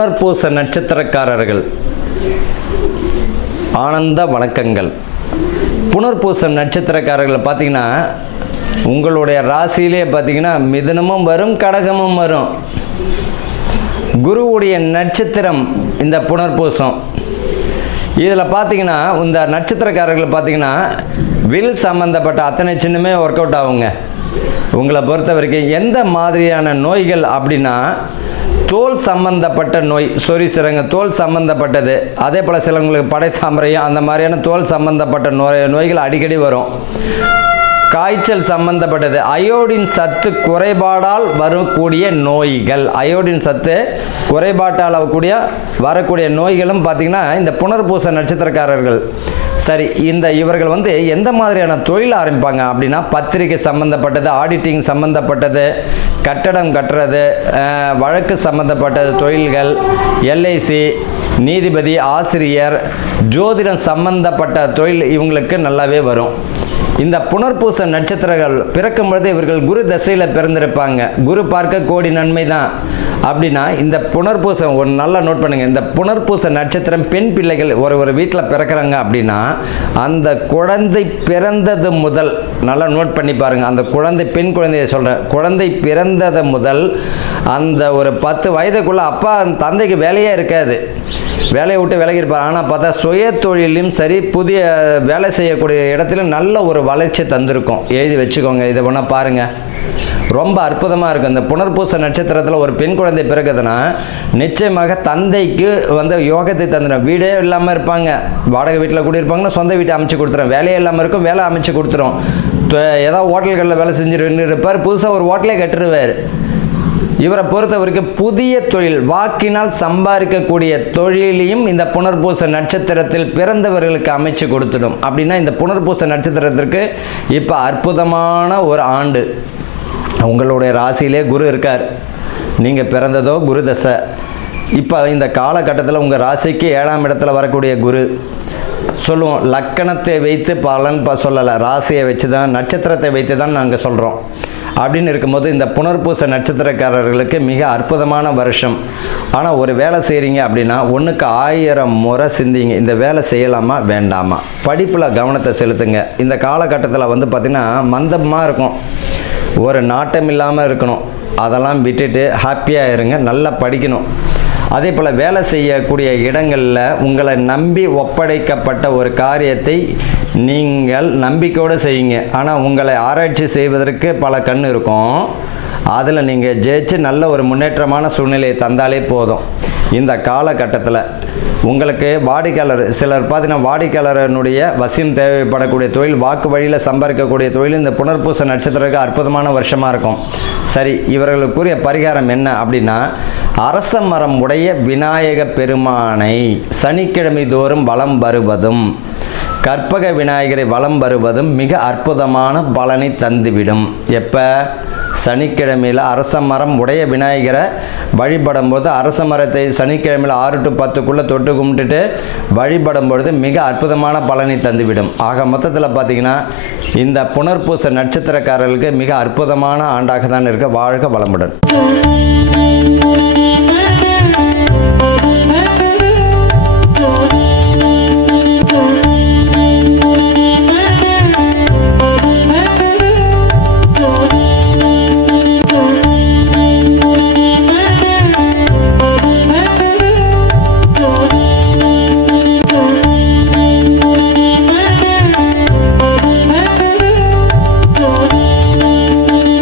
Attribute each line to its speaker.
Speaker 1: புனர்பூச நட்சத்திரக்காரர்கள். ஆனந்த வணக்கங்கள். புனர்பூச நட்சத்திரக்காரர்களை பார்த்தீங்கன்னா உங்களுடைய ராசியிலே பார்த்தீங்கன்னா மிதனமும் வரும் கடகமும் வரும். குருவுடைய நட்சத்திரம் இந்த புனர்பூசம். இதில் பார்த்தீங்கன்னா இந்த நட்சத்திரக்காரர்கள் பார்த்தீங்கன்னா வில் சம்மந்தப்பட்ட அத்தனை சின்னமே ஒர்க் அவுட் ஆகுங்க. உங்களை பொறுத்த வரைக்கும் எந்த மாதிரியான நோய்கள் அப்படின்னா தோல் சம்பந்தப்பட்ட நோய் சொறி சிறங்க தோல் சம்பந்தப்பட்டது அதே போல் சிலவங்களுக்கு படை தாமரையும் அந்த மாதிரியான தோல் சம்பந்தப்பட்ட நோய் நோய்கள் அடிக்கடி வரும். காய்ச்சல் சம்பந்தப்பட்டது. அயோடின் சத்து குறைபாடால் வரக்கூடிய நோய்கள். அயோடின் சத்து குறைபாட்டால் கூடிய வரக்கூடிய நோய்களும் பார்த்திங்கன்னா இந்த புனர்பூச நட்சத்திரக்காரர்கள். சரி இந்த இவர்கள் வந்து எந்த மாதிரியான தொழில் ஆரம்பிப்பாங்க அப்படின்னா பத்திரிகை சம்மந்தப்பட்டது ஆடிட்டிங் சம்மந்தப்பட்டது கட்டடம் கட்டுறது வழக்கு சம்மந்தப்பட்டது தொழில்கள் எல்ஐசி நீதிபதி ஆசிரியர் ஜோதிடம் சம்மந்தப்பட்ட தொழில் இவங்களுக்கு நல்லாவே வரும். இந்த புனர்பூச நட்சத்திரங்கள் பிறக்கும் பொழுது இவர்கள் குரு தசையில் பிறந்திருப்பாங்க. குரு பார்க்க கோடி நன்மை தான். அப்படின்னா இந்த புனர்பூசம் ஒரு நல்லா நோட் பண்ணுங்க. இந்த புனர்பூச நட்சத்திரம் பெண் பிள்ளைகள் ஒரு ஒரு வீட்டில் பிறக்கிறாங்க அப்படின்னா அந்த குழந்தை பிறந்தது முதல் நல்லா நோட் பண்ணி பாருங்கள் அந்த குழந்தை பெண் குழந்தைய சொல்கிறேன் குழந்தை பிறந்தது முதல் அந்த ஒரு பத்து வயதுக்குள்ளே அப்பா தந்தைக்கு வேலையே இருக்காது. வேலையை விட்டு விலகி இருப்பார் ஆனால் பார்த்தா சுய தொழிலையும் சரி புதிய வேலை செய்யக்கூடிய இடத்துல நல்ல ஒரு வளர்ச்சி தந்திருக்கும். எழுதி வச்சுக்கோங்க. இதை ஒன்றா பாருங்கள் ரொம்ப அற்புதமாக இருக்கும் இந்த புனர்பூச நட்சத்திரத்தில் ஒரு பெண் குழந்தை பிறகுதுன்னா நிச்சயமாக தந்தைக்கு வந்து யோகத்தை தந்துடும். வீடே இல்லாமல் இருப்பாங்க. வாடகை வீட்டில் கூடியிருப்பாங்கன்னா சொந்த வீட்டை அமைச்சு கொடுத்துரும். வேலையே இல்லாமல் இருக்கும் வேலை அமைச்சு கொடுத்துரும். ஏதாவது ஹோட்டல்களில் வேலை செஞ்சுட்டு இருப்பார். புதுசாக ஒரு ஹோட்டலே கட்டுருவார். இவரை பொறுத்தவரைக்கும் புதிய தொழில் வாக்கினால் சம்பாதிக்கக்கூடிய தொழிலையும் இந்த புனர்பூச நட்சத்திரத்தில் பிறந்தவர்களுக்கு அமைச்சு கொடுத்துடும். அப்படின்னா இந்த புனர்பூச நட்சத்திரத்திற்கு இப்போ அற்புதமான ஒரு ஆண்டு. உங்களுடைய ராசியிலே குரு இருக்கார். நீங்கள் பிறந்ததோ குரு தசை. இப்போ இந்த காலகட்டத்தில் உங்கள் ராசிக்கு ஏழாம் இடத்துல வரக்கூடிய குரு. சொல்லுவோம் லக்கணத்தை வைத்து பலன் ப சொல்லலை. ராசியை வச்சு தான் நட்சத்திரத்தை வைத்து தான் நாங்கள் சொல்கிறோம் அப்படின்னு இருக்கும்போது இந்த புனர்பூச நட்சத்திரக்காரர்களுக்கு மிக அற்புதமான வருஷம். ஆனால் ஒரு வேலை செய்கிறீங்க அப்படின்னா ஒன்றுக்கு ஆயிரம் முறை சிந்திங்க. இந்த வேலை செய்யலாமா வேண்டாமா? படிப்பில் கவனத்தை செலுத்துங்க. இந்த காலகட்டத்தில் வந்து பார்த்திங்கன்னா மந்தமாக இருக்கும். ஒரு நாட்டம் இல்லாமல் இருக்கணும். அதெல்லாம் விட்டுட்டு ஹாப்பியாக இருங்க நல்லா படிக்கணும். அதே போல் வேலை செய்யக்கூடிய இடங்களில் உங்களை நம்பி ஒப்படைக்கப்பட்ட ஒரு காரியத்தை நீங்கள் நம்பிக்கையோடு செய்யுங்க. ஆனால் உங்களை ஆராய்ச்சி செய்வதற்கு பல கண் இருக்கும். அதில் நீங்கள் ஜெயிச்சு நல்ல ஒரு முன்னேற்றமான சூழ்நிலையை தந்தாலே போதும். இந்த காலகட்டத்தில் உங்களுக்கு வாடிக்கையாளர் சிலர் பார்த்தீங்கன்னா வாடிக்கையாளரனுடைய வசியம் தேவைப்படக்கூடிய தொழில் வாக்கு வழியில் சம்பாதிக்கக்கூடிய தொழில் இந்த புனர்பூச நட்சத்திரத்துக்கு அற்புதமான வருஷமாக இருக்கும். சரி இவர்களுக்குரிய பரிகாரம் என்ன அப்படின்னா அரச மரம் உடைய விநாயக பெருமானை சனிக்கிழமை தோறும் வலம் வருவதும் கற்பக விநாயகரை வலம் வருவதும் மிக அற்புதமான பலனை தந்துவிடும். எப்போ? சனிக்கிழமையில் அரச மரம் உடைய விநாயகரை வழிபடும் போது அரச மரத்தை சனிக்கிழமையில் ஆறு டு பத்துக்குள்ளே தொட்டு கும்பிட்டுட்டு வழிபடும் பொழுது மிக அற்புதமான பலனை தந்துவிடும். ஆக மொத்தத்தில் பார்த்தீங்கன்னா இந்த புனர்பூச நட்சத்திரக்காரர்களுக்கு மிக அற்புதமான ஆண்டாக தான் இருக்க வாழ்க வளமுடன்.